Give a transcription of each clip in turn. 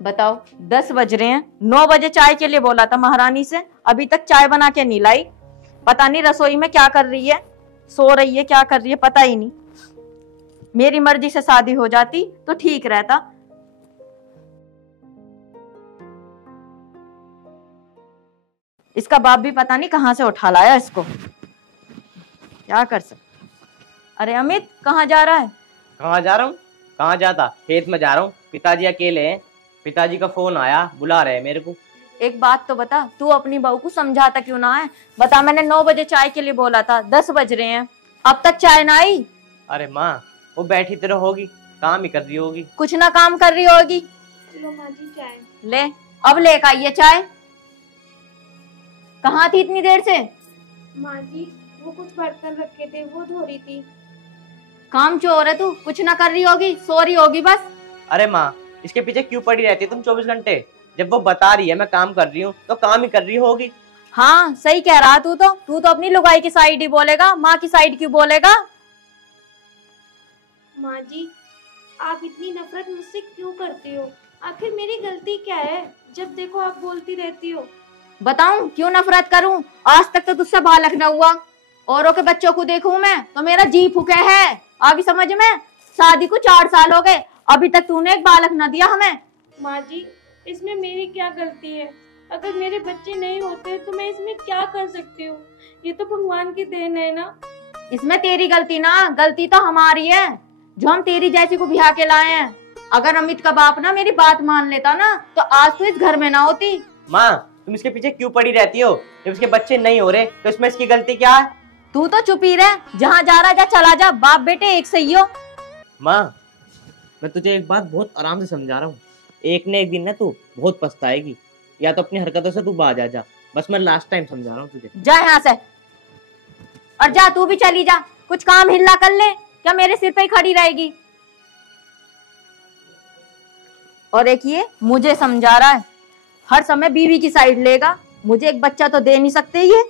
बताओ 10 बज रहे हैं, 9 बजे चाय के लिए बोला था महारानी से, अभी तक चाय बना के नहीं लाई। पता नहीं रसोई में क्या कर रही है, सो रही है, क्या कर रही है पता ही नहीं। मेरी मर्जी से शादी हो जाती तो ठीक रहता। इसका बाप भी पता नहीं कहां से उठा लाया इसको, क्या कर सकते। अरे अमित कहाँ जा रहा है? कहाँ जा रहा हूँ? कहाँ जाता, खेत में जा रहा हूँ। पिताजी अकेले हैं, पिताजी का फोन आया, बुला रहे हैं मेरे को। एक बात तो बता, तू अपनी बहू को समझाता क्यों ना है? बता, मैंने 9 बजे चाय के लिए बोला था, 10 बज रहे हैं, अब तक चाय ना आई। अरे माँ, वो बैठी तो होगी, काम ही कर रही होगी। कुछ ना काम कर रही होगी। लो माँ जी चाय। ले, अब लेकर आइए चाय। कहाँ थी इतनी देर से? माँ जी वो कुछ बर्तन रखे थे वो धो रही थी। काम चोर है तू, कुछ ना कर रही होगी, सो रही होगी बस। अरे माँ, इसके पीछे क्यों पड़ी रहती है तुम 24 घंटे? जब वो बता रही है मैं काम कर रही हूँ तो काम ही कर रही होगी। हाँ सही कह रहा तू तो अपनी लुगाई की साइड ही बोलेगा, माँ की साइड क्यों बोलेगा? माँ जी आप इतनी नफरत मुझसे क्यों करती हो? आखिर मेरी गलती क्या है? जब देखो आप बोलती रहती हो। बताऊं क्यों नफरत करूं? आज तक तो तुझसे बालक न हुआ, औरों के बच्चों को देखूं मैं तो मेरा जी फूके है। आगे समझ में, शादी को 4 साल हो गए, अभी तक तूने एक बालक न दिया हमें। माँ जी इसमें मेरी क्या गलती है? अगर मेरे बच्चे नहीं होते तो मैं इसमें क्या कर सकती हूँ? ये तो भगवान की देन है ना। इसमें तेरी गलती ना, गलती तो हमारी है जो हम तेरी जैसी को ब्याह के लाए हैं। अगर अमित का बाप ना मेरी बात मान लेता ना तो आज तो इस घर में ना होती। माँ तुम इसके पीछे क्यों पड़ी रहती हो? जब इसके बच्चे नहीं हो रहे तो इसमें इसकी गलती क्या है? तू तो चुप ही रह, जहाँ जा रहा जा चला जा, बाप बेटे एक सही हो। माँ मैं तुझे एक बात बहुत आराम से समझा रहा हूँ, एक न एक दिन ना तू बहुत पछताएगी। या तो अपनी हरकतों से तू बाज आ जा, बस मैं लास्ट टाइम समझा रहा हूँ तुझे। जा यहाँ से, और जा तू भी चली जा, कुछ काम हिल्ला कर ले, क्या मेरे सिर पे ही खड़ी रहेगी? और एक ये मुझे समझा रहा है, हर समय बीवी की साइड लेगा। मुझे एक बच्चा तो दे नहीं सकते ये,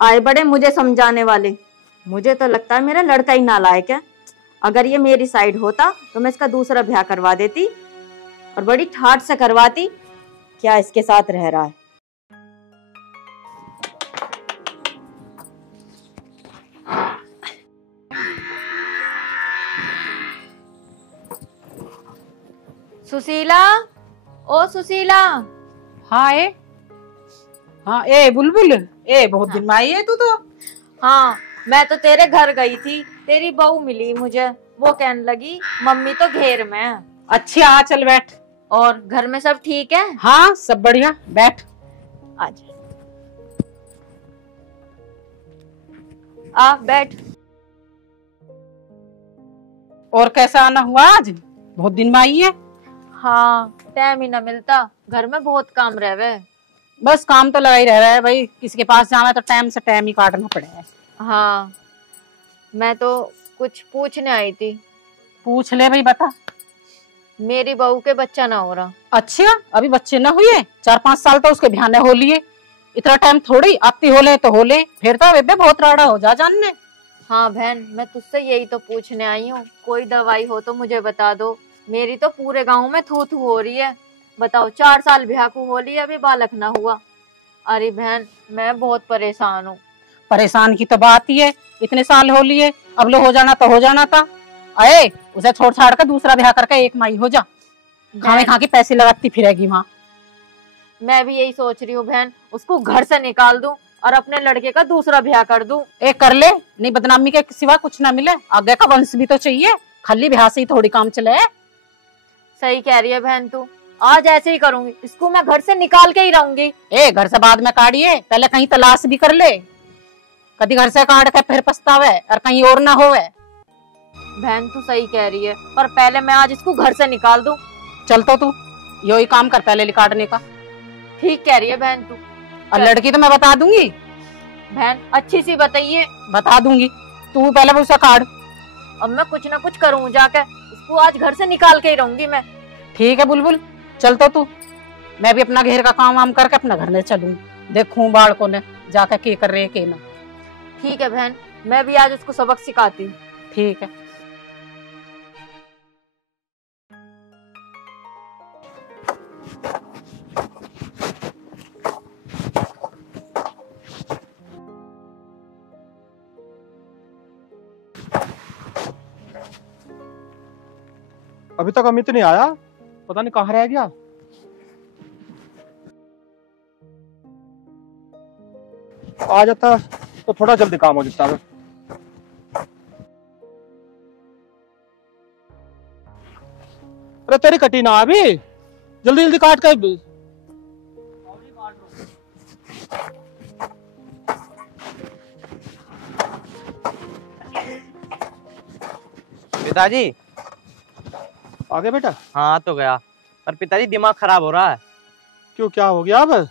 आए बड़े मुझे समझाने वाले। मुझे तो लगता है मेरा लड़का ही नालायक है। अगर ये मेरी साइड होता तो मैं इसका दूसरा ब्याह करवा देती और बड़ी ठाठ से करवाती। क्या इसके साथ रह रहा है? सुशीला, ओ सुशीला। हाँ ए बुलबुल, ए बहुत दिन में आई है तू तो। हाँ मैं तो तेरे घर गई थी, तेरी बहू मिली मुझे, वो कहने लगी मम्मी तो घेर में है। अच्छा आ चल बैठ। और घर में सब ठीक है? हाँ सब बढ़िया, बैठ। आजा, आ बैठ। और कैसा आना हुआ आज? बहुत दिन में आई है। हाँ टाइम ही ना मिलता, घर में बहुत काम रहे। बस काम तो लगा ही रह रहा है भाई, किसी के पास जाना है तो टाइम से टाइम ही काटना पड़े है। हाँ मैं तो कुछ पूछने आई थी। पूछ ले भाई, बता। मेरी बहू के बच्चा ना हो रहा। अच्छा अभी बच्चे न हुए? 4-5 साल तो उसके बिहाने हो लिए, इतना टाइम थोड़ी आती हो ले तो हो ले, फिर तो बेबे बहुत राड़ा हो जा जानने। हाँ बहन मैं तुझसे यही तो पूछने आई हूँ, कोई दवाई हो तो मुझे बता दो। मेरी तो पूरे गांव में थू थू हो रही है। बताओ 4 साल ब्याह को हो लिया, अभी बालक ना हुआ। अरे बहन मैं बहुत परेशान हूँ। परेशान की तो बात ही है, इतने साल हो लिए, अब लो हो जाना तो हो जाना था। अरे उसे छोड़ छाड़ कर दूसरा ब्याह करके एक माई हो जा, खाने खा के पैसे लगाती फिरेगी माँ। मैं भी यही सोच रही हूँ बहन, उसको घर से निकाल दूं और अपने लड़के का दूसरा ब्याह कर दूं। एक कर ले, नहीं बदनामी के सिवा कुछ ना मिले, आगे का वंश भी तो चाहिए, खाली ब्याह से ही थोड़ी काम चले। सही कह रही है बहन तू, आज ऐसे ही करूंगी, इसको मैं घर से निकाल के ही रहूंगी। ए घर से बाद में काढ़िए, पहले कहीं तलाश भी कर ले, कभी घर से काट के फिर पछतावे और कहीं और ना होवे। बहन तू सही कह रही है, पर पहले मैं आज इसको घर से निकाल दूं। चल तो तू यही काम कर पहले काटने का। ठीक कह रही है बहन तू। और लड़की तो मैं बता दूंगी बहन, अच्छी सी बताइए। बता दूंगी, तू पहले उसे काट। अब मैं कुछ ना कुछ करूँ जाके, इसको आज घर से निकाल के ही रहूंगी मैं। ठीक है बुलबुल, चल तो तू, मैं भी अपना घेर का काम वाम करके अपना घर में चलूं, देखूं बालकों ने जाकर के कर रहे के ना। ठीक है बहन, मैं भी आज उसको सबक सिखाती हूँ। ठीक है। अभी तक अमित नहीं आया, पता नहीं कहाँ रह गया। आ जाता तो थोड़ा जल्दी काम हो जाता है। अरे तेरी कटी ना अभी, जल्दी जल्दी काट के। पिताजी आ गया बेटा? हाँ तो गया, पर पिताजी दिमाग खराब हो रहा है। क्यों, क्या हो गया अब?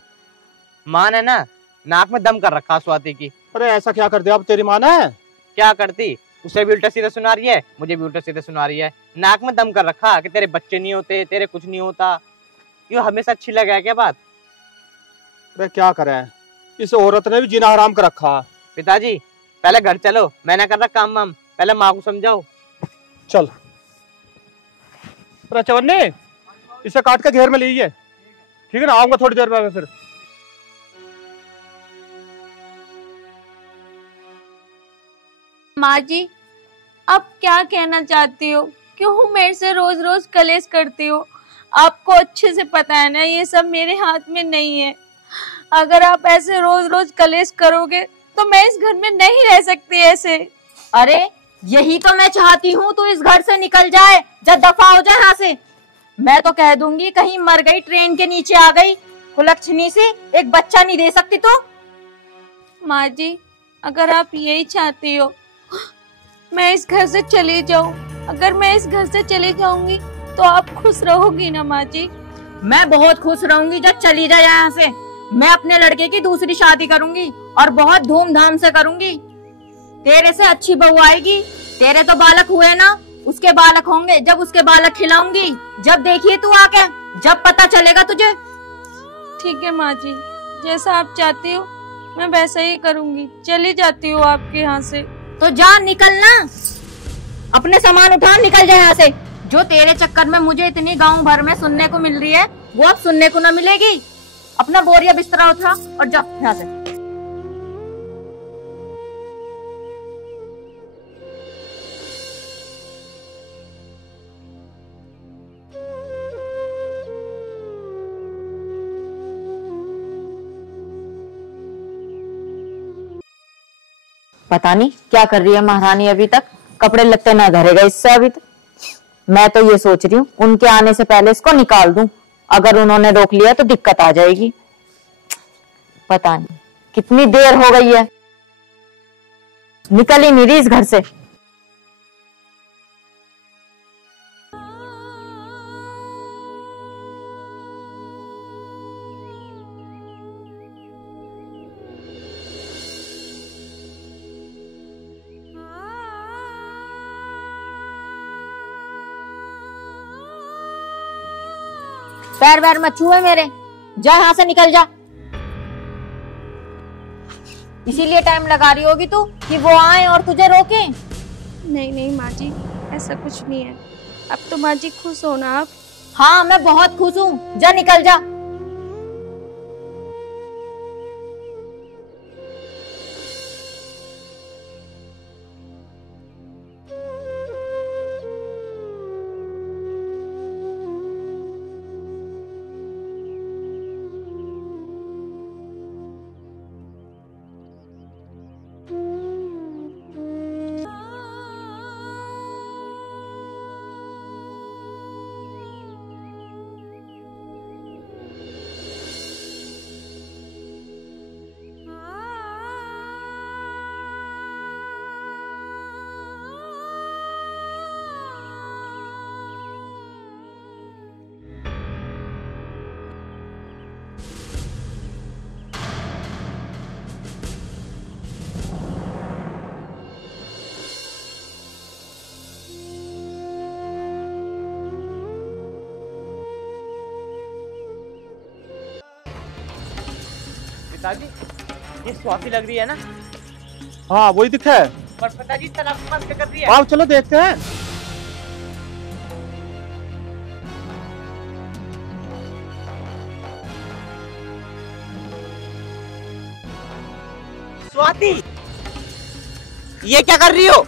माँ ने ना नाक में दम कर रखा स्वाति की। अरे ऐसा क्या कर दिया अब तेरी माँ ने? क्या करती, उसे भी उल्टा सीधा सुना रही है, मुझे भी उल्टा सीधा सुना रही है। नाक में दम कर रखा कि तेरे बच्चे नहीं होते, तेरे कुछ नहीं होता। क्यों हमेशा अच्छी लगा क्या बात? अरे क्या करें, इस औरत ने भी जीना हराम कर रखा। पिताजी पहले घर चलो, मैंने कर रहा काम वाम, पहले माँ को समझाओ। चल। अरे चवन्ने, इसे काट के घेर में लीजिए, ठीक है ना? आऊंगा थोड़ी देर में फिर। माँ जी, आप क्या कहना चाहती हो? क्यों मेरे से रोज रोज कलेश करती हो? आपको अच्छे से पता है ना ये सब मेरे हाथ में नहीं है। अगर आप ऐसे रोज रोज कलेश करोगे तो मैं इस घर में नहीं रह सकती ऐसे। अरे यही तो मैं चाहती हूँ, तू इस घर से निकल जाए, जब दफा हो जाए यहाँ से। मैं तो कह दूंगी कहीं मर गई, ट्रेन के नीचे आ गई, कुलक्षणी से एक बच्चा नहीं दे सकती तो। माँ जी, अगर आप यही चाहती हो मैं इस घर से चली जाऊं, अगर मैं इस घर से चली जाऊंगी तो आप खुश रहोगी ना माँ जी? मैं बहुत खुश रहूंगी जब चली जाए यहाँ से। मैं अपने लड़के की दूसरी शादी करूंगी और बहुत धूमधाम से करूंगी। तेरे से अच्छी बहू आएगी। तेरे तो बालक हुए ना, उसके बालक होंगे, जब उसके बालक खिलाऊंगी। जब देखिए तू आके, जब पता चलेगा तुझे। ठीक है माँ जी, जैसा आप चाहती हो मैं वैसा ही करूंगी। चली जाती हूँ आपके यहाँ से। तो जा, निकलना, अपने सामान उठा, निकल जाए यहाँ से। जो तेरे चक्कर में मुझे इतनी गांव भर में सुनने को मिल रही है, वो अब सुनने को न मिलेगी। अपना बोरिया बिस्तरा उठा और जा यहाँ से। पता नहीं क्या कर रही है महारानी, अभी तक कपड़े लत्ते ना धरेगा इससे अभी तक। मैं तो ये सोच रही हूँ उनके आने से पहले इसको निकाल दूं। अगर उन्होंने रोक लिया तो दिक्कत आ जाएगी। पता नहीं कितनी देर हो गई है, निकल ही नहीं रही इस घर से। पैर वैर मत छुए मेरे, जा यहाँ से, निकल जा। इसीलिए टाइम लगा रही होगी तू कि वो आए और तुझे रोके। नहीं नहीं माँ जी, ऐसा कुछ नहीं है। अब तो माँ जी खुश हो ना आप? हाँ मैं बहुत खुश हूँ, जा निकल जा। पिताजी ये स्वाति लग रही है ना? हाँ वही दिखा है। पर पिताजी तालाब के पास क्या कर रही है? आओ चलो देखते हैं। पिताजी ये स्वाति लग रही है ना? पर पिताजी तालाब के पास क्या कर रही है? हाँ चलो देखते हैं। पिताजी तालाब के पास क्या कर रही है? आओ चलो देखते हैं। पिताजी ये स्वाति लग रही है ना? स्वाति, ये क्या कर रही हो?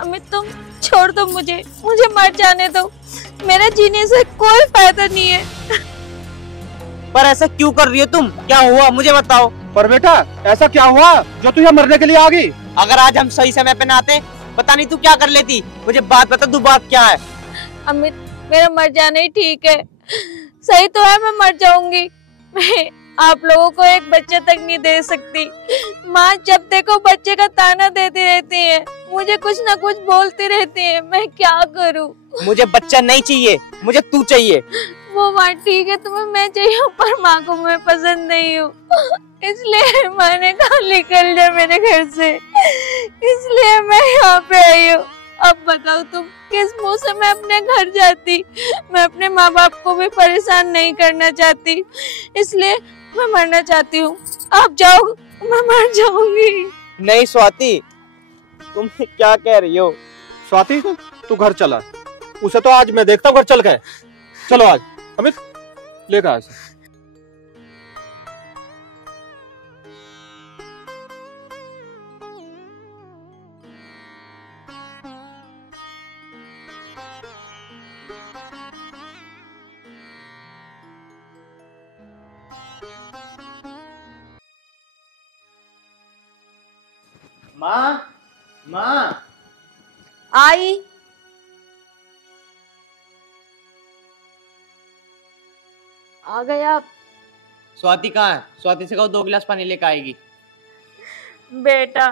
अमित तुम छोड़ दो मुझे, मुझे मर जाने दो। मेरा जीने से कोई फायदा नहीं है। पर ऐसा क्यों कर रही हो तुम? क्या हुआ मुझे बताओ। पर बेटा ऐसा क्या हुआ जो तू यहाँ मरने के लिए आ गई? अगर आज हम सही समय पे ना आते, पता नहीं तू क्या कर लेती। मुझे बात बता, तू बात क्या है? अमित मेरा मर जाना ही ठीक है। सही तो है, मैं मर जाऊंगी। मैं आप लोगों को एक बच्चा तक नहीं दे सकती। माँ जब देखो बच्चे का ताना देती रहती है, मुझे कुछ ना कुछ बोलती रहती है। मैं क्या करूँ? मुझे बच्चा नहीं चाहिए, मुझे तू चाहिए। वो माँ ठीक है, तुम्हें मैं चाहिए, पर माँ को मैं पसंद नहीं हूँ, इसलिए माँ ने कहा निकल जा मेरे घर से, इसलिए मैं यहाँ पे आई हूँ। अब बताओ तुम किस मुंह से मैं अपने घर जाती? मैं अपने माँ बाप को भी परेशान नहीं करना चाहती, इसलिए मैं मरना चाहती हूँ। आप जाओ, मैं मर जाऊंगी। नहीं स्वाति, तुम क्या कह रही हो? स्वाति तू घर चला, उसे तो आज मैं देखता हूँ घर चल गए। चलो आज अमित लेकर आ इसे। माँ, माँ। आई। आ गए आप? स्वाति कहाँ है? स्वाति से कहो 2 गिलास पानी लेकर आएगी। बेटा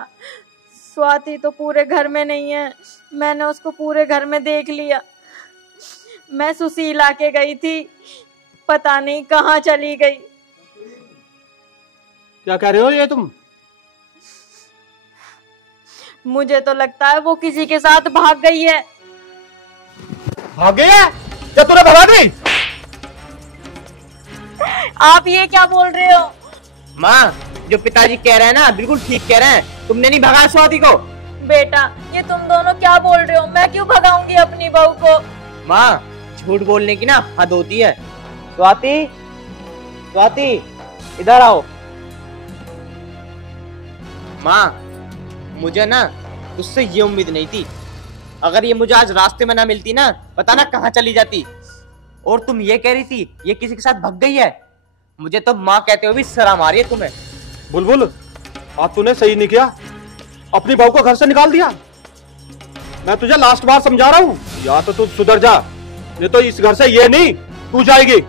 स्वाति तो पूरे घर में नहीं है, मैंने उसको पूरे घर में देख लिया। मैं सुशीला के गई थी, पता नहीं कहाँ चली गई। क्या कह रहे हो ये तुम? मुझे तो लगता है वो किसी के साथ भाग गई है। भाग गई है? क्या तूने भगा दी? आप ये क्या बोल रहे हो? माँ, जो पिताजी कह रहे हैं ना बिल्कुल ठीक कह रहे हैं। तुमने नहीं भगाया स्वाति को। बेटा ये तुम दोनों क्या बोल रहे हो? मैं क्यों भगाऊंगी अपनी बहू को? माँ, झूठ बोलने की ना हद होती है। स्वाति, स्वाति इधर आओ। माँ, मुझे ना तुझसे ये उम्मीद नहीं थी। अगर ये मुझे आज रास्ते में ना मिलती ना, पता ना कहाँ चली जाती। और तुम ये कह रही थी ये किसी के साथ भाग गई है। मुझे तो माँ कहते हुए भी शर्म आ रही है तुम्हें। बुलबुल आज तूने सही नहीं किया, अपनी बहू को घर से निकाल दिया। मैं तुझे लास्ट बार समझा रहा हूँ, या तो तू सुधर जा, नहीं तो इस घर से ये नहीं तू जाएगी।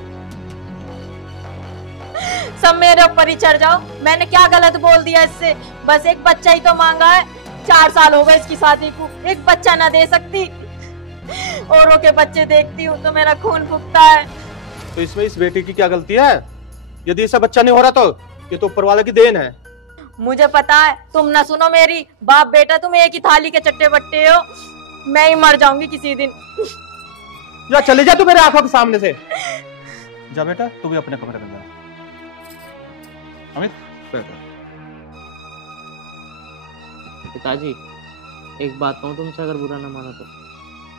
सब मेरे ऊपर ही चढ़ जाओ। मैंने क्या गलत बोल दिया इससे? बस एक बच्चा ही तो मांगा है। 4 साल हो गए इसकी शादी को, एक बच्चा ना दे सकती। औरों के बच्चे देखती हूँ तो मेरा खून फूकता है। तो इसमें इस बेटी की क्या गलती है? यदि इसे बच्चा नहीं हो रहा तो ये तो ऊपर वाले की देन है। मुझे पता है, तुम ना सुनो मेरी। बाप बेटा तुम एक ही थाली के चट्टे बट्टे हो। मैं ही मर जाऊंगी किसी दिन। या चले जा तू मेरे आंखों के सामने से। जा बेटा तू भी अपने कमरे में जा। अमित बैठ। पिताजी एक बात कहूँ तुमसे, अगर बुरा ना मानो तो।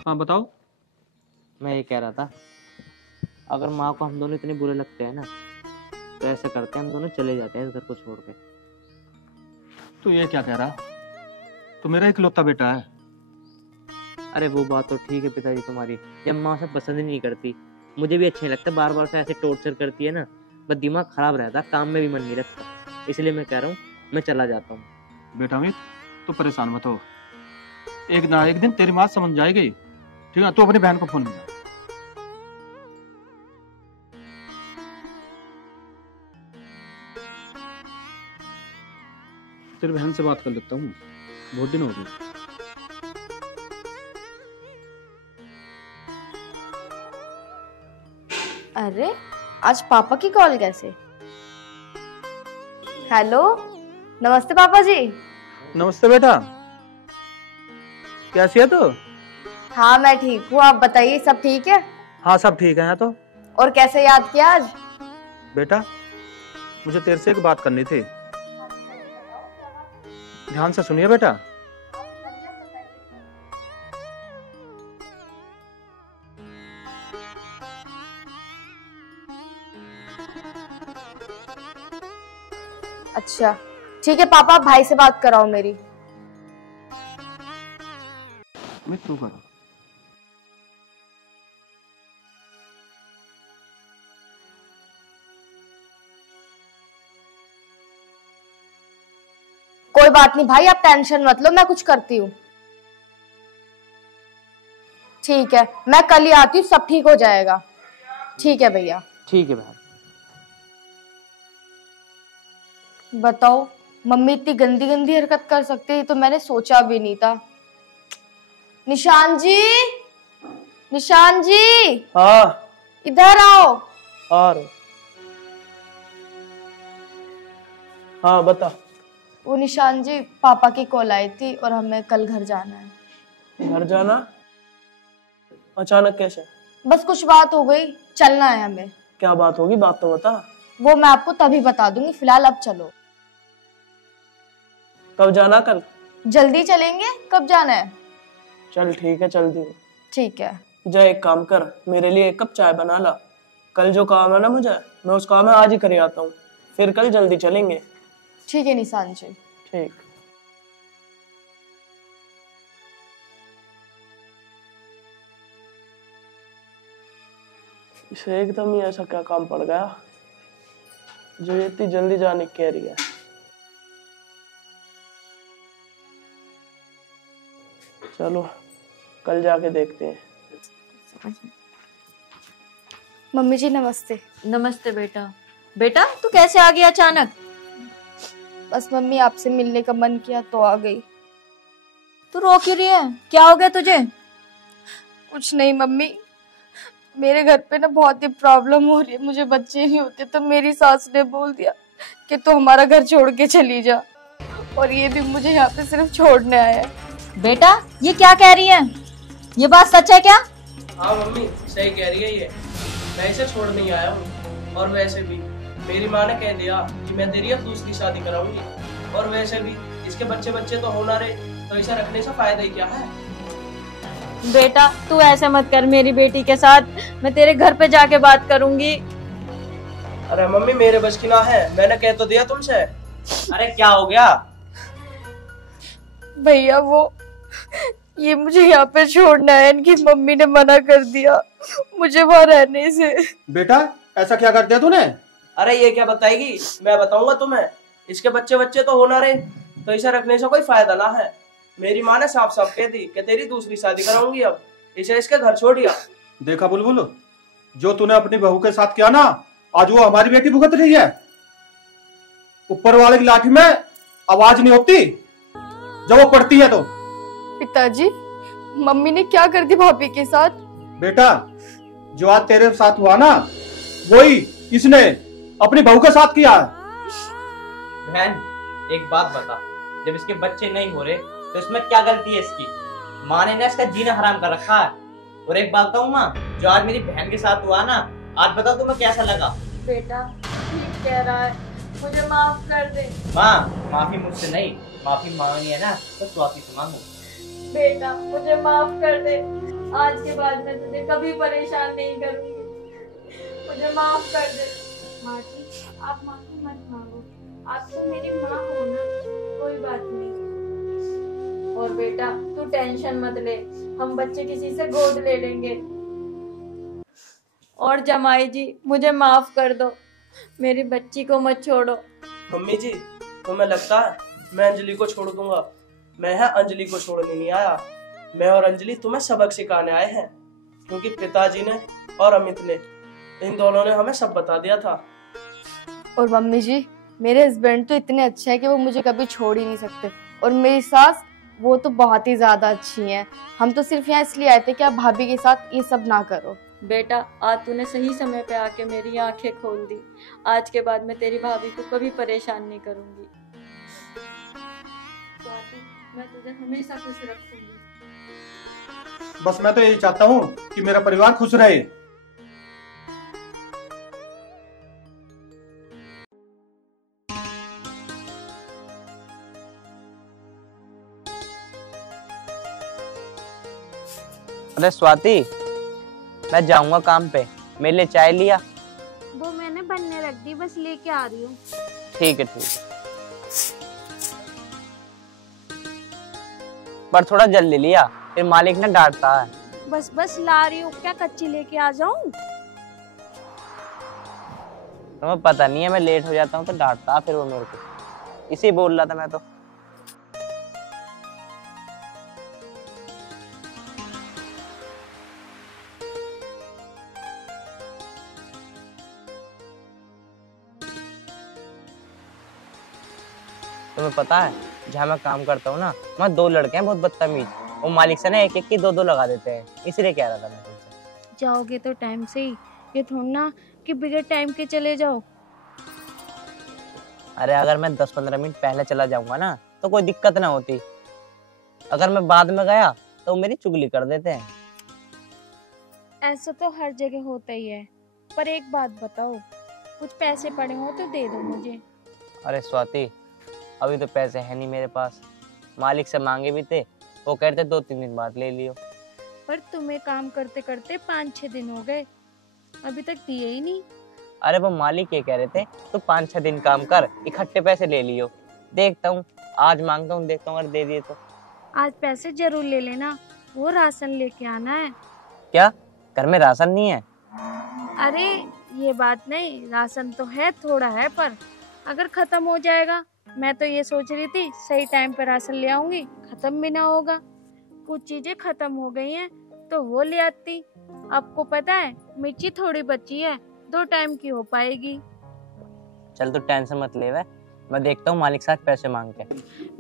हाँ बताओ। मैं ये कह रहा था, अगर माँ को हम दोनों इतने बुरे लगते हैं ना, तो ऐसा करते हैं हम दोनों चले जाते हैं इस घर को छोड़ के। तू ये क्या कह रहा? तू मेरा इकलौता बेटा है। अरे वो बात तो ठीक है पिताजी तुम्हारी, जब माँ से पसंद ही नहीं करती, मुझे भी अच्छा नहीं लगता। बार बार से ऐसे टॉर्चर करती है ना, बस दिमाग खराब रहता, काम में भी मन नहीं लगता। इसलिए मैं कह रहा हूँ मैं चला जाता हूँ। बेटा अमित तू परेशान मत हो, एक ना एक दिन तेरी माँ समझ जाएगी, ठीक है? तू अपनी बहन को फोन मिला। तेरी बहन से बात कर लेता हूँ, बहुत दिन हो गए। अरे आज पापा की कॉल कैसे? हेलो नमस्ते पापा जी। नमस्ते बेटा, कैसी है तू? हाँ मैं ठीक हूँ, आप बताइए सब ठीक है? हाँ सब ठीक है यहाँ तो। और कैसे याद किया आज? बेटा मुझे तेरे से एक बात करनी थी, ध्यान से सुनिए बेटा। अच्छा ठीक है पापा, भाई से बात कराओ मेरी। मैं तू करो। कोई बात नहीं भाई, आप टेंशन मत लो, मैं कुछ करती हूँ। ठीक है, मैं कल ही आती हूँ, सब ठीक हो जाएगा। ठीक है भैया। ठीक है बहन। बताओ, मम्मी इतनी गंदी गंदी हरकत कर सकती है, ये तो मैंने सोचा भी नहीं था। निशान जी, निशान जी। हाँ इधर आओ। आ रहे। हाँ बता। वो निशान जी, पापा की कॉल आई थी और हमें कल घर जाना है। घर जाना? अचानक कैसे? बस कुछ बात हो गई, चलना है हमें। क्या बात होगी, बात तो बता। वो मैं आपको तभी बता दूंगी, फिलहाल अब चलो। कब जाना? कल? जल्दी चलेंगे, कब जाना है? चल ठीक है, चल दी। ठीक है। जा एक काम कर, मेरे लिए 1 कप चाय बना ला। कल जो काम है ना मुझे, मैं उस काम में आज ही कर आता हूँ, फिर कल जल्दी चलेंगे। ठीक है निशान जी। ठीक। इसे एकदम ही ऐसा क्या काम पड़ गया जो ये इतनी जल्दी जाने की कह रही है। चलो कल जाके देखते हैं। मम्मी जी नमस्ते। नमस्ते बेटा। बेटा तू कैसे आ गया अचानक? बस मम्मी, आपसे मिलने का मन किया तो आ गई। तू रो क्यों रही है? क्या हो गया तुझे? कुछ नहीं मम्मी, मेरे घर पे ना बहुत ही प्रॉब्लम हो रही है, मुझे बच्चे नहीं होते, तो मेरी सास ने बोल दिया कि तू हमारा घर छोड़ के चली जा, और ये भी मुझे यहाँ पे सिर्फ छोड़ने आया है। बेटा ये क्या कह रही है? ये बात सच है क्या? हाँ मम्मी सही कह रही है ये, मैं इसे छोड़ नहीं आया हूँ। और वैसे भी मेरी माँ ने कह दिया कि मैं तेरी अब दूसरी शादी कराऊंगी, और वैसे भी इसके बच्चे तो हो ना रहे, तो इसे रखने से फायदा ही क्या है। बेटा तू ऐसे मत कर मेरी बेटी के साथ, मैं तेरे घर पे जाके बात करूंगी। अरे मम्मी मेरे बस की ना है, मैंने कह तो दिया तुमसे। अरे क्या हो गया? भैया वो ये मुझे यहाँ पे छोड़ना है, इनकी मम्मी ने मना कर दिया मुझे वहाँ रहने से। बेटा ऐसा क्या कर दिया तूने? अरे ये क्या बताएगी, मैं बताऊंगा तुम्हें। इसके बच्चे तो हो ना रहे, तो इसे रखने से कोई फायदा ना है। मेरी माँ ने साफ साफ कह दी कि तेरी दूसरी शादी कराऊंगी, अब इसे इसके घर छोड़ दिया। देखा बुलबुल, जो तूने अपनी बहू के साथ किया ना, आज वो हमारी बेटी भुगत रही है। ऊपर वाले की लाठी में आवाज नहीं होती जब वो पड़ती है तो। पिताजी, मम्मी ने क्या कर दी भाभी के साथ? बेटा जो आज तेरे साथ हुआ ना, वही इसने अपनी बहू के साथ किया है। बहन एक बात बता, जब इसके बच्चे नहीं हो रहे तो इसमें क्या गलती है इसकी? माँ ने ना इसका जीना हराम कर रखा है। और एक बात बताऊं माँ, जो आज मेरी बहन के साथ हुआ ना, आज बताओ तुम्हें कैसा लगा? बेटा ठीक कह रहा है, मुझे माफ कर दे। माँ माफी मुझसे नहीं, माफी मांगनी है ना तो स्वाति से मांगो। बेटा मुझे माफ कर दे, आज के बाद मैं तुझे कभी परेशान नहीं करूंगी, मुझे माफ कर दे। माँ जी आप माफी मत मांगो, आप तो मेरी माँ हो ना, कोई बात नहीं। और बेटा तू टेंशन मत ले, हम बच्चे किसी से गोद ले लेंगे। और जमाई जी मुझे माफ कर दो, मेरी बच्ची को मत छोड़ो। मम्मी जी तुम्हें लगता है मैं अंजलि को छोड़ दूंगा? मैं है अंजलि को छोड़ने नहीं आया, मैं और अंजलि तुम्हें सबक सिखाने आए हैं, क्योंकि पिताजी ने और अमित ने, इन दोनों ने हमें सब बता दिया था। और मम्मी जी, मेरे हस्बैंड तो इतने अच्छे हैं कि वो मुझे कभी छोड़ ही नहीं सकते, और मेरी सास वो तो बहुत ही ज्यादा अच्छी हैं। हम तो सिर्फ यहाँ इसलिए आए थे कि आप भाभी के साथ ये सब ना करो। बेटा आज तूने सही समय पे आके मेरी आंखें खोल दी, आज के बाद मैं तेरी भाभी को कभी परेशान नहीं करूंगी। मैं तुझे हमेशा खुश रखूंगी। बस मैं तो यही चाहता हूँ कि मेरा परिवार खुश रहे। अरे स्वाति, मैं जाऊंगा काम पे, मेरे लिए चाय लिया? वो मैंने बनने रख दी, बस लेके आ रही हूँ। ठीक है ठीक है। पर थोड़ा जल्दी लिया, फिर मालिक ने डांटता है। बस बस ला रही हूँ, क्या कच्ची लेके आ जाऊं? तुम्हें पता नहीं है, मैं लेट हो जाता हूँ तो डांटता फिर वो मेरे को, इसी बोल रहा था मैं तो। तुम्हें पता है जहाँ मैं काम करता हूँ ना, वहाँ 2 लड़के हैं बहुत बदतमीज। वो मालिक से ना एक एक की 2-2 लगा देते हैं, इसलिए कह रहा था मैं तुमसे। जाओगे तो टाइम से ही, ये थोड़ा ना कि बिगड़ टाइम के चले जाओ। अरे अगर मैं 10-15 मिनट पहले चला जाऊंगा ना तो कोई दिक्कत ना होती, अगर मैं बाद में गया तो मेरी चुगली कर देते हैं। ऐसा तो हर जगह होता ही है, पर एक बात बताओ, कुछ पैसे पड़े हो तो दे दो मुझे। अरे स्वाति, अभी तो पैसे हैं नहीं मेरे पास, मालिक से मांगे भी थे, वो कहते 2-3 दिन बाद ले लियो। पर तुम्हें काम करते करते 5-6 दिन हो गए, अभी तक दिए ही नहीं। अरे वो मालिक ये कह रहे थे तो 5-6 दिन काम कर, इकट्ठे पैसे ले लियो। देखता हूँ, आज मांगता हूँ, देखता हूँ अगर दे दिए तो। आज पैसे जरूर ले लेना, वो राशन लेके आना है। क्या घर में राशन नहीं है? अरे ये बात नहीं, राशन तो है, थोड़ा है, पर अगर खत्म हो जाएगा, मैं तो ये सोच रही थी सही टाइम पर राशन ले आऊंगी, खत्म भी ना होगा। कुछ चीजें खत्म हो गई हैं तो वो ले आती। आपको पता है मिर्ची थोड़ी बची है, 2 टाइम की हो पाएगी। चल तू टेंशन मत ले, मैं देखता हूँ मालिक साथ पैसे मांग के।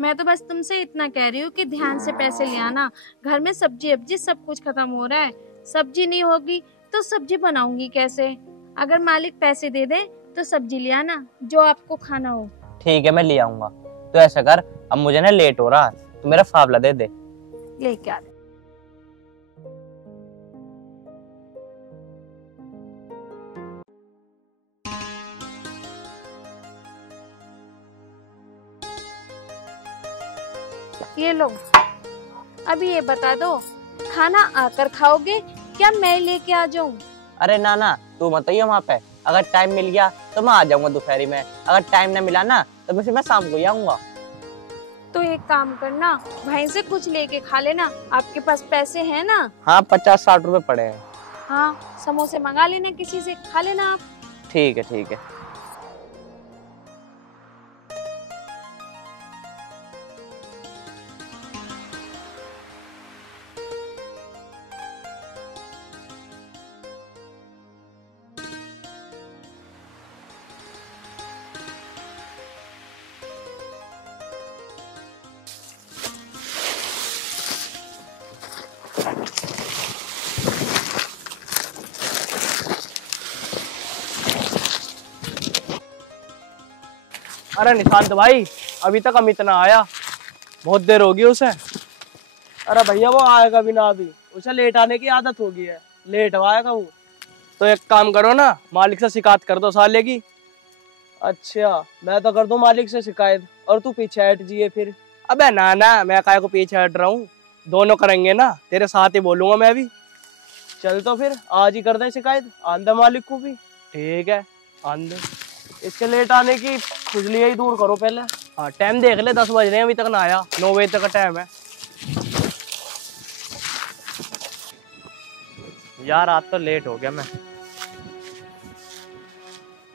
मैं तो बस तुमसे इतना कह रही हूँ कि ध्यान से पैसे ले आना। घर में सब्जी अब्जी सब कुछ खत्म हो रहा है, सब्जी नहीं होगी तो सब्जी बनाऊंगी कैसे? अगर मालिक पैसे दे दे तो सब्जी ले आना, जो आपको खाना हो। ठीक है, मैं ले आऊंगा। तो ऐसा कर, अब मुझे ना लेट हो रहा है, तो मेरा फावला दे दे। लेके आ। ये लो, अभी ये बता दो, खाना आकर खाओगे क्या मैं लेके आ जाऊं? अरे ना ना, तू मत आइए वहाँ पे, अगर टाइम मिल गया तो मैं आ जाऊंगा दोपहरी में, अगर टाइम ना मिला ना तो फिर मैं शाम को ही आऊंगा। तो एक काम करना, वहीं से कुछ लेके खा लेना, आपके पास पैसे हैं ना? हाँ 50-60 रुपए पड़े हैं। हाँ समोसे मंगा लेना, किसी से खा लेना आप। ठीक है ठीक है। अरे निशांत भाई, अभी तक अमित ना आया, बहुत देर होगी उसे। अरे भैया वो आएगा भी ना, अभी उसे लेट आने की आदत हो गई है, लेट आएगा वो। तो एक काम करो ना, मालिक से शिकायत कर दो साले की। अच्छा मैं तो कर दूं मालिक से शिकायत, और तू पीछे हट जिए फिर। अबे ना ना, मैं काहे को पीछे हट रहा हूँ, दोनों करेंगे ना, तेरे साथ ही बोलूंगा मैं भी। चल तो फिर आज ही कर दे शिकायत, आंदे मालिक को भी। ठीक है आंदे, इसके लेट आने की खुजली ही दूर करो पहले। हाँ टाइम देख ले, 10 बज रहे हैं, अभी तक ना आया, 9 बजे तक का टाइम है। यार आज तो लेट हो गया मैं,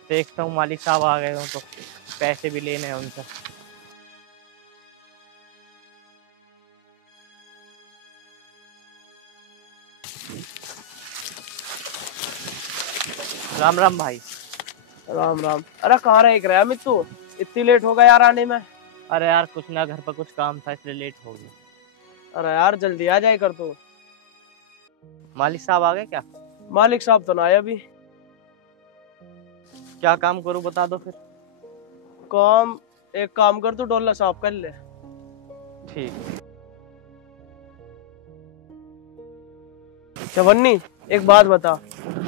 देखता हूँ मालिक साहब आ गए हो तो पैसे भी लेने हैं उनसे। राम राम भाई। राम राम। अरे कहाँ रह अमित तू, इतनी लेट हो गया यार आने में? अरे यार कुछ ना, घर पर कुछ काम था इसलिए लेट हो गया। अरे यार जल्दी आ जाए कर तू। मालिक साहब आ गए क्या? मालिक साहब तो ना आए अभी। क्या काम करूं बता दो फिर। काम, एक काम कर तू डोला साफ कर ले। ठीक। चवन्नी एक बात बता,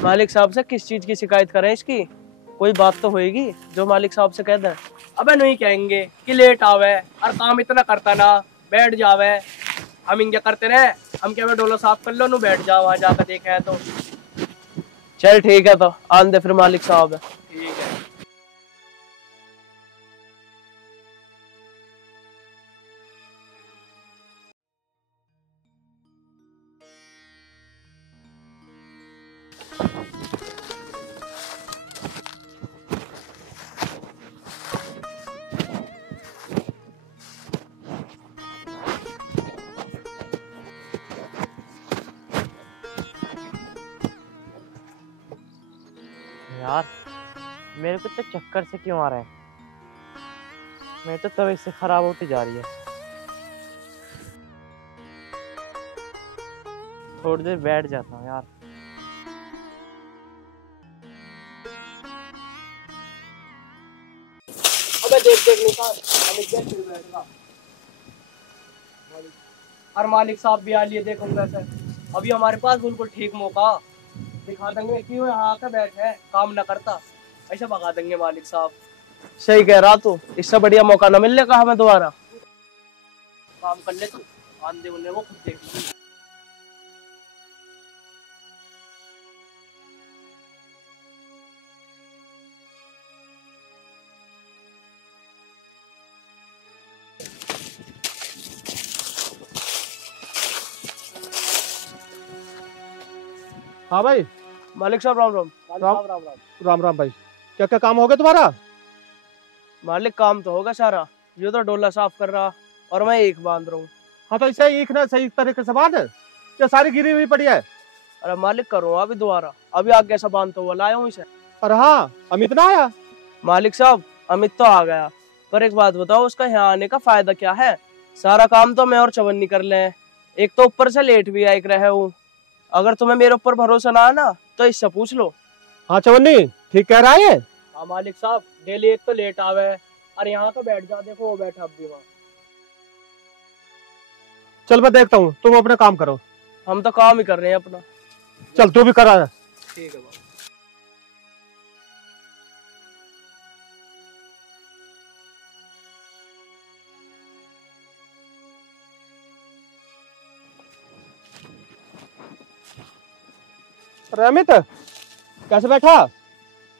मालिक साहब से किस चीज की शिकायत करें इसकी? कोई बात तो होएगी जो मालिक साहब से कह दे। अबे नहीं कहेंगे कि लेट आवे और काम इतना करता ना, बैठ जावे, हम इंगे करते रहे, हम क्या डोला साफ कर लो नु बैठ जा वहां जाकर देखा है तो। चल ठीक है, तो आंदे फिर मालिक साहब। ठीक है। यार मेरे को तो चक्कर से क्यों आ रहा है? मैं तो तबीयत से खराब होती जा रही है। थोड़ी देर बैठ जाता हूँ यार। अबे देख देख निकाल, अमित क्या फिर बैठा। और मालिक साहब भी आ लिए, देखो वैसे अभी हमारे पास बिल्कुल ठीक मौका दिखा देंगे कि वो यहाँ आकर बैठे काम ना करता, ऐसा भगा देंगे मालिक साहब। सही कह रहा तू, इससे बढ़िया मौका न मिलने का हमें दोबारा। काम कर ले तू, आंधे उन्हें वो खुद देख लेंगे। हाँ भाई। मालिक साहब राम राम। राम राम राम। राम राम भाई। क्या क्या काम हो गया तुम्हारा? मालिक काम तो होगा सारा, ये तो डोला साफ कर रहा और मैं एक बांध रहा हूँ। हाँ तो इसे एक ना सही तरीके से बांध, क्या सारी गिरी हुई पड़ी है? अरे मालिक करो अभी दोबारा, अभी आगे ऐसा बांध तो लाया हूँ इसे। अरे हाँ, अमित ना आया? मालिक साहब अमित तो आ गया, पर एक बात बताओ, उसका यहाँ आने का फायदा क्या है? सारा काम तो मैं और चवन्नी कर ले, एक तो ऊपर से लेट भी आए रहे हूँ। अगर तुम्हें मेरे ऊपर भरोसा ना आना तो इससे पूछ लो। हाँ चवन्नी ठीक कह रहा है। हाँ मालिक साहब, डेली एक तो लेट आवे, अरे यहाँ तो बैठ जा, देखो वो बैठा अब भी वहाँ। चल मैं देखता हूँ, तुम अपना काम करो। हम तो काम ही कर रहे हैं अपना। चल तू भी करा है। ठीक है बाबा। अरे अमित कैसे बैठा?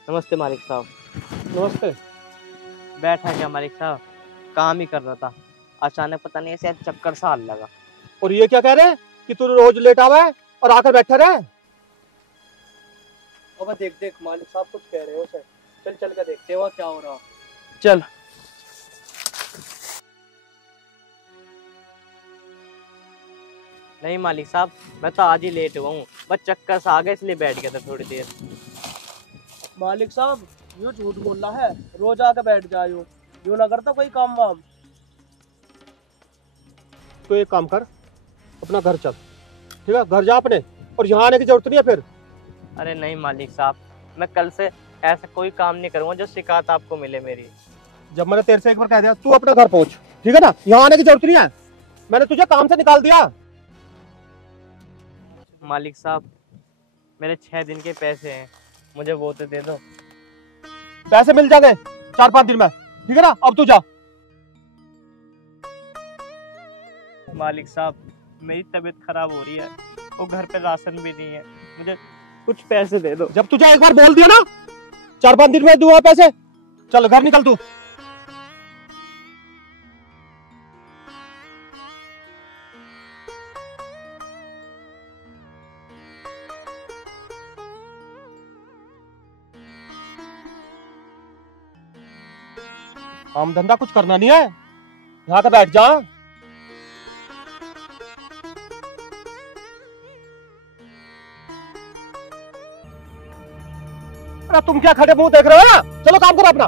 नमस्ते मालिक साहब। नमस्ते। बैठा क्या मालिक साहब, काम ही कर रहा था, अचानक पता नहीं ऐसे चक्कर सा आने लगा। और ये क्या कह रहे कि तू रोज लेट आवा है और आकर बैठा रहे? अब देख देख मालिक साहब कुछ कह रहे हो उसे, चल चल कर देखते हैं वहाँ क्या हो रहा। चल। नहीं मालिक साहब, मैं तो आज ही लेट हुआ हूँ, बस चक्कर सा आ गया इसलिए बैठ गया था थोड़ी देर। मालिक साहब यूँ झूठ बोल रहा है, रोज आके बैठ जाओ, यूँ ना करता कोई काम वाम। तो एक काम कर, अपना घर चल, ठीक है? घर जा अपने, और यहाँ आने की जरूरत नहीं है फिर। अरे नहीं मालिक साहब, मैं कल से ऐसा कोई काम नहीं करूँगा जो शिकायत आपको मिले मेरी। जब मैंने तेरे से एक बार कह दिया तू अपने घर पहुंच, ठीक है ना? यहाँ आने की जरूरत नहीं है, मैंने तुझे काम से निकाल दिया। मालिक साहब मेरे 6 दिन के पैसे हैं, मुझे वो तो दे दो। पैसे मिल जाएंगे 4-5 दिन में, ठीक है ना? अब तू जा। मालिक साहब मेरी तबीयत खराब हो रही है, वो घर पे राशन भी नहीं है, मुझे कुछ पैसे दे दो। जब तुझे एक बार बोल दिया ना 4-5 दिन में दूंगा पैसे, चल घर निकल तू। काम धंधा कुछ करना नहीं है, यहाँ पे बैठ जा। अरे तुम क्या खड़े मुंह देख रहे हो ना? चलो काम करो अपना।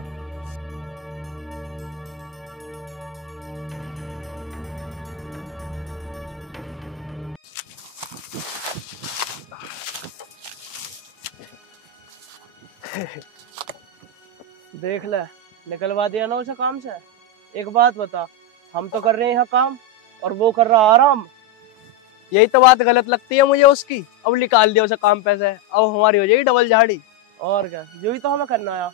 देख ले, निकलवा दिया ना उसे काम से। एक बात बता, हम तो कर रहे हैं यहाँ काम और वो कर रहा आराम, यही तो बात गलत लगती है मुझे उसकी। अब निकाल दिया उसे काम पे से, अब हमारी हो जाएगी डबल झाड़ी। और क्या, जो ही तो हमें करना आया।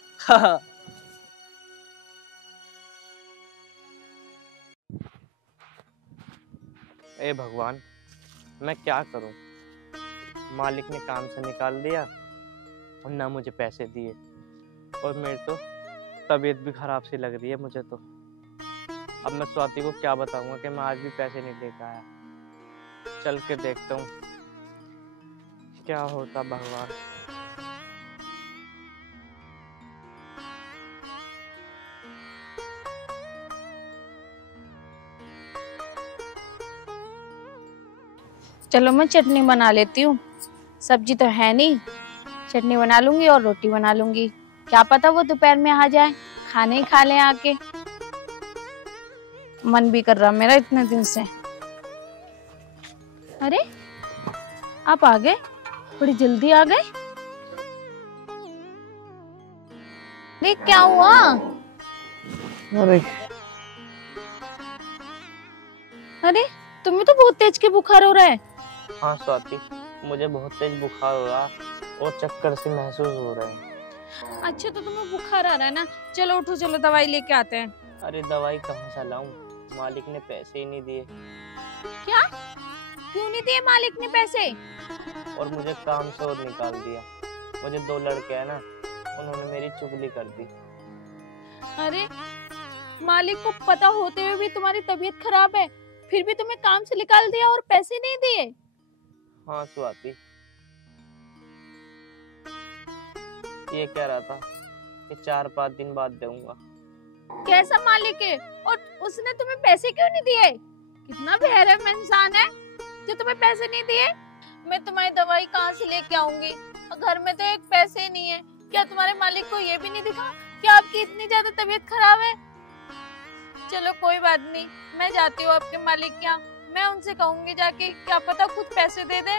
ए भगवान, मैं क्या करूं? मालिक ने काम से निकाल दिया और ना मुझे पैसे दिए, और मेरी तो तबीयत भी खराब सी लग रही है मुझे तो। अब मैं स्वाति को क्या बताऊंगा कि मैं आज भी पैसे नहीं लेकर आया। चल के देखता हूँ क्या होता भगवान। चलो मैं चटनी बना लेती हूँ, सब्जी तो है नहीं, चटनी बना लूंगी और रोटी बना लूंगी। क्या पता वो दोपहर में आ जाए, खाने ही खा लें आके। मन भी कर रहा मेरा इतने दिन से। अरे आप आ गए, बड़ी जल्दी आ गए। अरे क्या हुआ? अरे तुम्हें तो बहुत तेज के बुखार हो रहा है। हाँ स्वाति, मुझे बहुत तेज बुखार हो रहा और चक्कर से महसूस हो रहे हैं। अच्छा तो तुम्हें बुखार आ रहा है ना, चलो उठो, चलो दवाई लेके आते हैं। अरे दवाई कहाँ से लाऊं, मालिक ने पैसे ही नहीं दिए। क्या? क्यों नहीं दिए मालिक ने पैसे? और मुझे काम से और निकाल दिया। मुझे 2 लड़के हैं ना, उन्होंने मेरी चुगली कर दी। अरे मालिक को पता होते हुए भी तुम्हारी तबीयत खराब है, फिर भी तुम्हें काम से निकाल दिया और पैसे नहीं दिए? हाँ स्वाति, ये कह रहा था कि 4-5 दिन बाद दूंगा। कैसा मालिक है, और उसने तुम्हें पैसे क्यों नहीं दिए? कितना बेरहम इंसान है जो तुम्हें पैसे नहीं दिए। मैं तुम्हारी दवाई कहाँ से लेके आऊंगी, घर में तो एक पैसे नहीं है। क्या तुम्हारे मालिक को ये भी नहीं दिखा कि आपकी इतनी ज्यादा तबीयत खराब है? चलो कोई बात नहीं, मैं जाती हूँ आपके मालिक के यहाँ। मैं उनसे कहूंगी जाके, क्या पता खुद पैसे दे दे।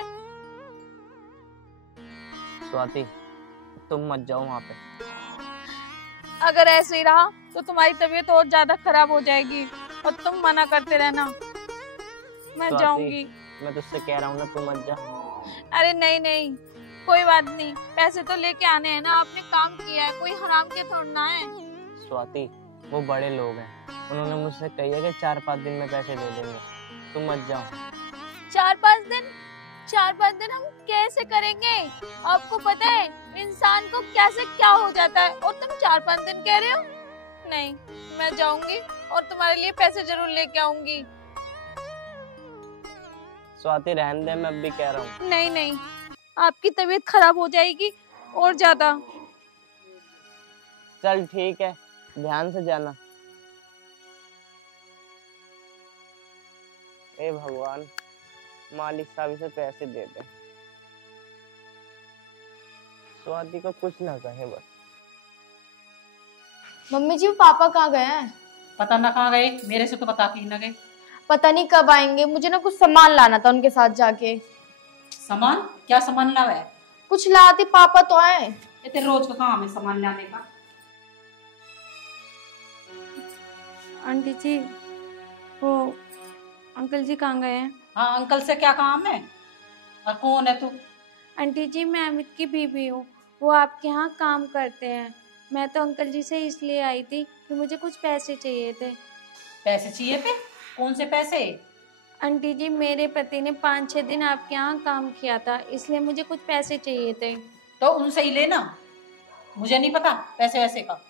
स्वाति तुम मत जाओ वहाँ पे। अगर ऐसे ही रहा तो तुम्हारी तबीयत और ज्यादा खराब हो जाएगी, और तुम मना करते रहना। मैं जाऊंगी। मैं तुझसे कह रहा हूँ ना, तू मत जा। अरे नहीं नहीं, कोई बात नहीं, पैसे तो लेके आने हैं ना, आपने काम किया है, कोई हराम के थोड़ा ना है। स्वाति वो बड़े लोग हैं, उन्होंने मुझसे कही है कि 4-5 दिन में पैसे दे देंगे। तुम मत जाओ। 4-5 दिन? 4-5 दिन हम कैसे करेंगे? आपको पता है इंसान को कैसे क्या हो जाता है, और तुम 4-5 दिन कह रहे हो? नहीं, मैं जाऊंगी और तुम्हारे लिए पैसे जरूर लेके आऊंगी। स्वाति रहने दे, मैं अब भी कह रहा हूँ। नहीं नहीं, आपकी तबीयत खराब हो जाएगी और ज्यादा। चल ठीक है, ध्यान से जाना। ए भगवान, मालिक साहब से पैसे दे दे, स्वाति को कुछ ना कहे बस। मम्मी जी वो पापा कहाँ गए हैं? पता ना कहाँ गए, मेरे से तो बता के ही ना गए। पता नहीं कब आएंगे, मुझे ना कुछ सामान लाना था उनके साथ जाके। सामान? क्या सामान लावा है? कुछ लाती, पापा तो आए। ये तेरे रोज का काम है सामान लाने का। आंटी जी, वो अंकल जी कहाँ गए हैं? हाँ, अंकल से क्या काम है? और कौन है तू? आंटी जी मैं अमित की बीवी हूँ, वो आपके यहाँ काम करते हैं। मैं तो अंकल जी से इसलिए आई थी कि मुझे कुछ पैसे चाहिए थे। पैसे चाहिए थे? कौन से पैसे? आंटी जी मेरे पति ने 5-6 दिन आपके यहाँ काम किया था, इसलिए मुझे कुछ पैसे चाहिए थे। तो उनसे ही लेना, मुझे नहीं पता पैसे वैसे का।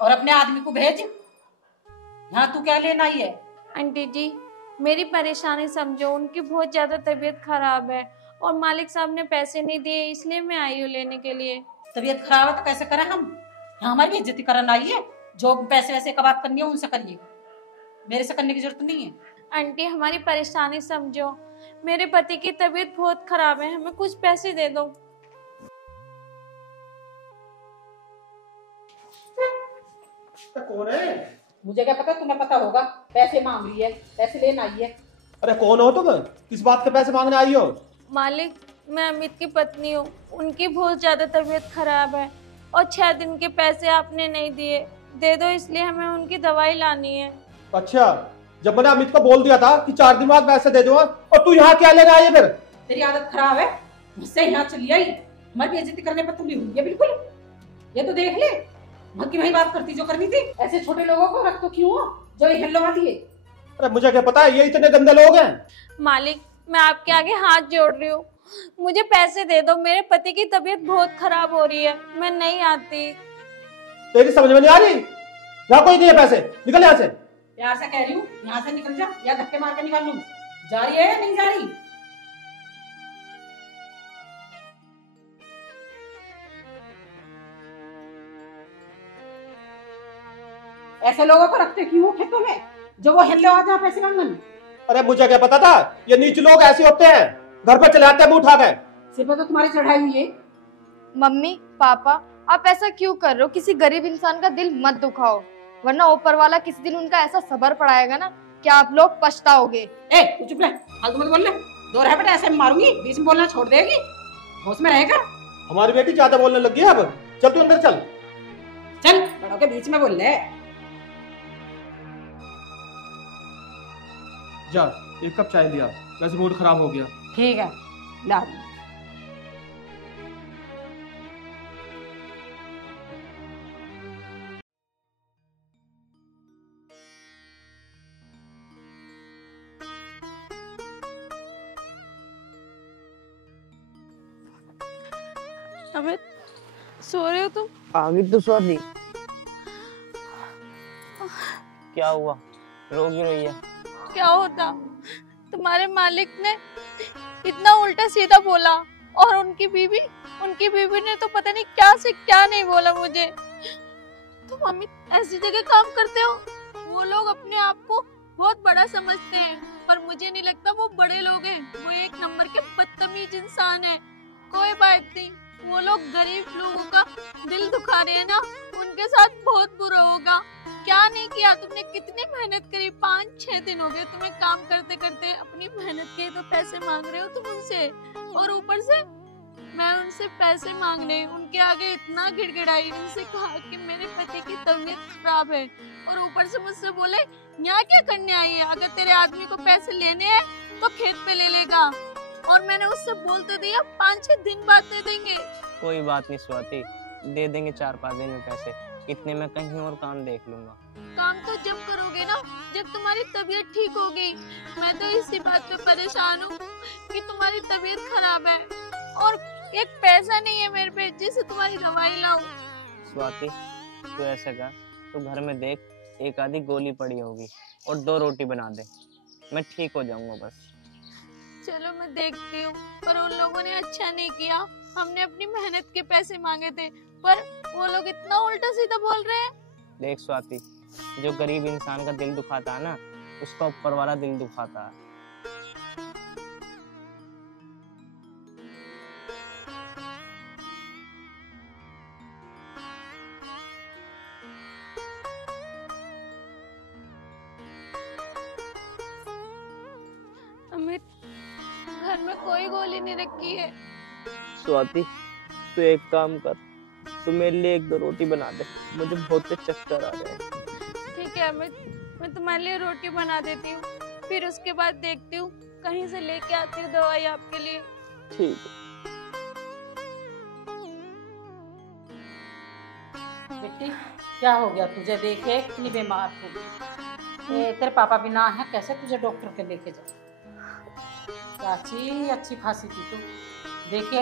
और अपने आदमी को भेज, यहाँ तू क्या लेना ही है? आंटी जी मेरी परेशानी समझो, उनकी बहुत ज्यादा तबीयत खराब है और मालिक साहब ने पैसे नहीं दिए, इसलिए मैं आई हूँ लेने के लिए। तबीयत खराब है तो कैसे करें हम? यहाँ हमारी इज्जत करना आई है। जो पैसे वैसे का बात करनी है उनसे करिए, मेरे से करने की जरूरत नहीं है। आंटी हमारी परेशानी समझो, मेरे पति की तबीयत बहुत खराब है, हमें कुछ पैसे दे दो। कौन है? मुझे क्या पता, तुम्हें पता होगा। पैसे मांग रही है, पैसे लेना आई है। अरे कौन हो तुम? किस बात के पैसे मांगने आई हो? मालिक मैं अमित की पत्नी हूँ, उनकी बहुत ज्यादा तबीयत खराब है और 6 दिन के पैसे आपने नहीं दिए, दे दो, इसलिए हमें उनकी दवाई लानी है। अच्छा, जब मैंने अमित को बोल दिया था कि 4 दिन बाद पैसे दे दूंगा, और तू यहाँ क्या लेने आई है फिर? तेरी आदत खराब है, मुझसे यहाँ चली आई, हमारी बेइज्जती करने पर तुली हुई है बिल्कुल। ये तो देख ले, बाकी वही बात करती जो करनी थी। ऐसे छोटे लोगों को रख तो क्यों हो जो ये हिलवा दिए? अरे मुझे क्या पता है ये इतने गंदे लोग हैं। मालिक मैं आपके आगे हाथ जोड़ रही हूँ, मुझे पैसे दे दो, मेरे पति की तबीयत बहुत खराब हो रही है, मैं नहीं आती। तेरी समझ में नहीं आ रही? यहाँ कोई नहीं है पैसे, निकल यहाँ से। प्यार से कह रही हूँ, यहाँ से निकल जा या धक्के मार के निकाल लूं। जा रही है या नहीं जा रही? ऐसे लोगों को रखते क्यों हो खेतों में जो वो हिल आ जाए पैसे मांगने? अरे मुझे क्या पता था ये नीच लोग ऐसे होते हैं, घर पर चले आते हैं मुंह उठा के। सिर पर तो तुम्हारी चढ़ाई हुई है, मम्मी पापा, आप ऐसा क्यों कर रहे हो? किसी गरीब इंसान का दिल मत दुखाओ, वरना ऊपर वाला किसी दिन उनका ऐसा सबर पड़ाएगा ना कि आप लोग पछताओगे। ए तू चुप रह, फालतू मत बोल ले। दो रह बेटा, ऐसे मारूंगी, बीच में बोलना छोड़ देगी, होश में रहेगा। हमारी बेटी ज्यादा बोलने लगी है अब। चल तू अंदर चल। चल, बड़ों के बीच में बोल ले। जा, एक कप चाय लिया, वैसे मूड खराब हो गया। ठीक है, ला। अमित, सो रहे हो तुम? आगे तो स्वाति, क्या हुआ, रो क्यों रही है? क्या होता, तुम्हारे मालिक ने इतना उल्टा सीधा बोला, और उनकी बीवी ने तो पता नहीं क्या से क्या नहीं बोला मुझे। तुम अमित ऐसी जगह काम करते हो, वो लोग अपने आप को बहुत बड़ा समझते हैं, पर मुझे नहीं लगता वो बड़े लोग हैं। वो एक नंबर के बदतमीज इंसान है। कोई बात नहीं, वो लोग गरीब लोगों का दिल दुखा रहे हैं ना, उनके साथ बहुत बुरा होगा। क्या नहीं किया तुमने, कितनी मेहनत करी, 5-6 दिन हो गए तुम्हें काम करते करते। अपनी मेहनत के तो पैसे मांग रहे हो तुम उनसे, और ऊपर से मैं उनसे पैसे मांगने उनके आगे इतना गिड़गिड़ाई, उनसे कहा कि मेरे पति की तबीयत खराब है, और ऊपर से मुझसे बोले यहाँ क्या करने आई है, अगर तेरे आदमी को पैसे लेने हैं तो खेत पे ले लेगा। और मैंने उससे बोलते दिया 5-6 दिन बाद दे देंगे। कोई बात नहीं स्वाति, दे देंगे 4-5 दिन में पैसे, इतने में कहीं और काम देख लूंगा। काम तो जब करोगे ना, जब तुम्हारी तबीयत ठीक होगी। मैं तो इसी बात पे परेशान हूँ कि तुम्हारी तबीयत खराब है, और एक पैसा नहीं है मेरे पे जिससे तुम्हारी दवाई लाऊं। स्वाति तू ऐसा कर, तू घर में देख, एक आधी गोली पड़ी होगी और 2 रोटी बना दे, मैं ठीक हो जाऊंगा बस। चलो मैं देखती हूँ, पर उन लोगों ने अच्छा नहीं किया। हमने अपनी मेहनत के पैसे मांगे थे, पर वो लोग इतना उल्टा सीधा बोल रहे हैं। देख स्वाति, जो गरीब इंसान का दिल दुखाता है ना, उसका ऊपर वाला दिल दुखाता है। अमित, घर में कोई गोली नहीं रखी है। स्वाति तू एक काम कर, तू मेरे लिए 1-2 रोटी बना दे, मुझे बहुत चक्कर आ रहे हैं। ठीक है अमित, मैं तुम्हारे लिए रोटी बना देती हूँ, फिर उसके बाद देखती हूँ कहीं से लेके आती हूँ दवाई आपके लिए। ठीक है। बेटी क्या हो गया तुझे, देखे कितनी बीमार हो गई। तेरे पापा भी ना है, कैसे तुझे डॉक्टर के लेके जाए। चाची अच्छी खासी थी तू, देखे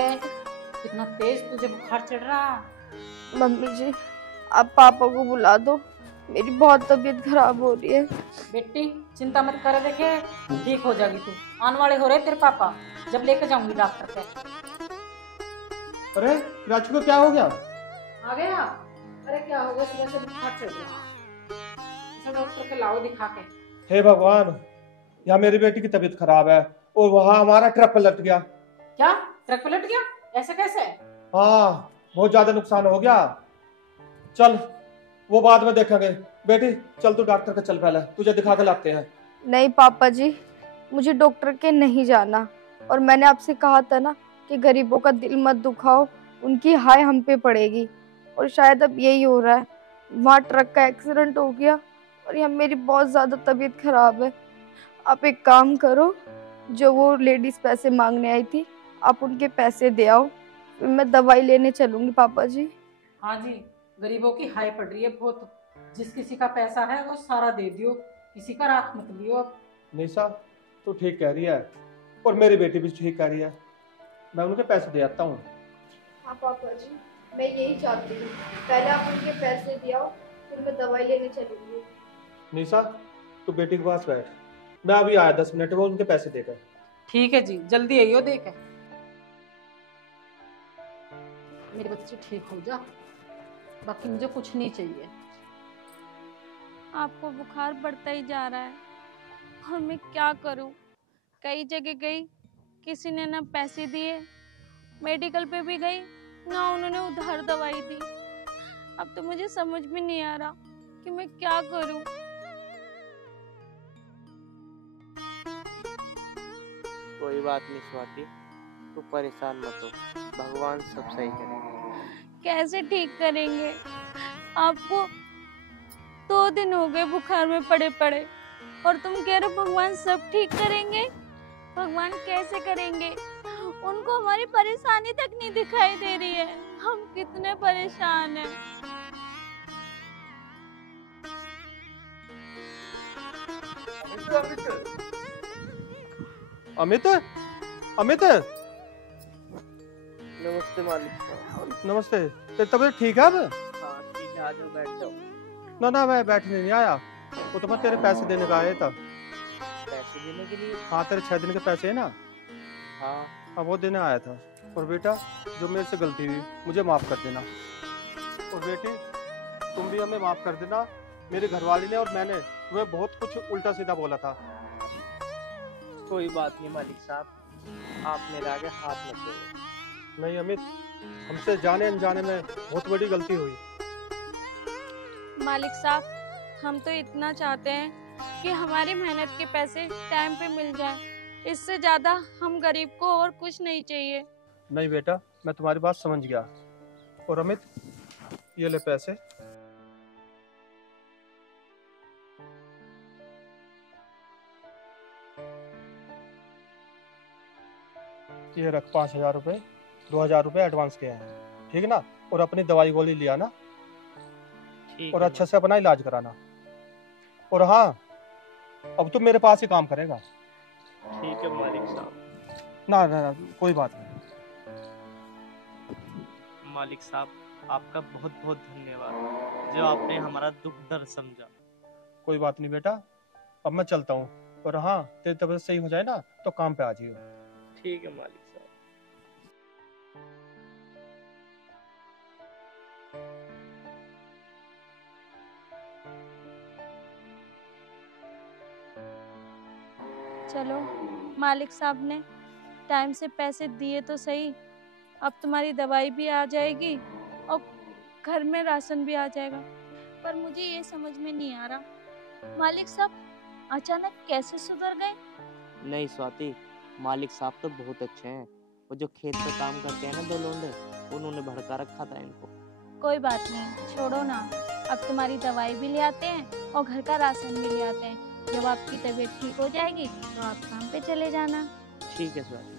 कितना तेज तुझे बुखार चढ़ रहा। मम्मी जी, आप पापा को बुला दो, मेरी बहुत तबीयत खराब हो रही है। बेटी चिंता मत कर, देखे ठीक हो जाएगी तू। आने वाले हो रहे तेरे पापा, जब लेके जाऊंगी डॉक्टर के। अरे राजू को क्या हो गया? आ गया? अरे क्या हो गया, सुबह से बुखार चढ़ रहा। डॉक्टर के लाओ दिखा के। हे भगवान, यहाँ मेरी बेटी की तबीयत खराब है और वहाँ हमारा ट्रक पलट गया। क्या ट्रक पलट गया? ऐसे कैसे? हाँ, बहुत ज्यादा नुकसान हो गया। चल वो बाद में देखेंगे। बेटी चल तू डॉक्टर के चल, पहले तुझे दिखा के लाते हैं। नहीं पापा जी, मुझे डॉक्टर के नहीं जाना, और मैंने आपसे कहा था ना कि गरीबों का दिल मत दुखाओ, उनकी हाय हम पे पड़ेगी, और शायद अब यही हो रहा है। वहाँ ट्रक का एक्सीडेंट हो गया और यहाँ मेरी बहुत ज़्यादा तबीयत खराब है। आप एक काम करो, जो वो लेडीज पैसे मांगने आई थी, आप उनके पैसे दे आओ, फिर मैं दवाई लेने चलूंगी पापा जी। हाँ जी, गरीबों की हाय पड़ रही है बहुत। जिस किसी का पैसा है वो सारा दे दियो, किसी का रात मत लियो। निशा तू ठीक कह रही है, और मेरी बेटी भी ठीक कह रही है, मैं उनके पैसे दे आता हूँ। हाँ पापा जी, मैं यही चाहती हूँ, पहले आप उनके पैसे दे आओ, फिर मैं दवाई लेने चलूंगी। निशा तू बेटी के पास बैठ, मैं अभी आया 10 मिनट में उनके पैसे देकर। ठीक है जी, जल्दी आइयो देख। मेरे बच्चे ठीक हो जा, बाकी मुझे कुछ नहीं चाहिए। आपको बुखार बढ़ता ही जा रहा है, और मैं क्या करूं? कई जगह गई, किसी ने ना पैसे दिए, मेडिकल पे भी गई, ना उन्होंने उधार दवाई दी। अब तो मुझे समझ भी नहीं आ रहा कि मैं क्या करूं। कोई बात नहीं स्वाति, तू परेशान मत हो, भगवान सब सही करेंगे। कैसे ठीक करेंगे? आपको 2 दिन हो गए बुखार में पड़े पड़े और तुम कह रहे हो भगवान सब ठीक करेंगे। भगवान कैसे करेंगे? उनको हमारी परेशानी तक नहीं दिखाई दे रही है। हम कितने परेशान हैं। अमित, अमित, नमस्ते मालिक साहब। नमस्ते। तेरी तबीयत ठीक है अब? हाँ ठीक है, आ जाओ बैठ जाओ। ना मैं बैठने नहीं आया, वो तो मैं तेरे पैसे देने का आया था। पैसे देने के लिए? हाँ, तेरे 6 दिन के पैसे है ना? हाँ वो देने आया था। और बेटा, जो मेरे से गलती हुई मुझे माफ कर देना। और बेटी, तुम भी हमें माफ कर देना। मेरे घरवाली ने और मैंने तुम्हें बहुत कुछ उल्टा सीधा बोला था। कोई बात नहीं मालिक साहब, आप मेरे आगे हाथ मत जोड़ो। नहीं अमित, हमसे जाने अनजाने में बहुत बड़ी गलती हुई। मालिक साहब, हम तो इतना चाहते हैं कि हमारी मेहनत के पैसे टाइम पे मिल जाए। इससे ज्यादा हम गरीब को और कुछ नहीं चाहिए। नहीं बेटा, मैं तुम्हारी बात समझ गया। और अमित, ये ले पैसे। ये रख 5,000 रुपए, 2,000 रुपए एडवांस के हैं, ठीक है ना? और अपनी दवाई गोली लिया ना, और अच्छे से अपना इलाज कराना। और हाँ, अब तुम मेरे पास ही काम करेगा। ठीक है मालिक साहब। ना कोई बात नहीं। मालिक साहब, आपका बहुत बहुत धन्यवाद, जो आपने हमारा दुख दर्द समझा। कोई बात नहीं बेटा, अब मैं चलता हूँ। और हाँ, तेरी तबीयत सही हो जाए ना तो काम पे आ जाइयो। ठीक है मालिक साहब। चलो, मालिक साहब ने टाइम से पैसे दिए तो सही। अब तुम्हारी दवाई भी आ जाएगी और घर में राशन भी आ जाएगा। पर मुझे ये समझ में नहीं आ रहा, मालिक साहब अचानक कैसे सुधर गए? नहीं स्वाति, मालिक साहब तो बहुत अच्छे हैं। वो जो खेत पे काम करते हैं ना 2 लोंडे, उन्होंने भड़का रखा था इनको। कोई बात नहीं, छोड़ो ना। अब तुम्हारी दवाई भी ले आते हैं और घर का राशन भी ले आते हैं। जब आपकी तबीयत ठीक हो जाएगी तो आप काम पे चले जाना। ठीक है स्वाति।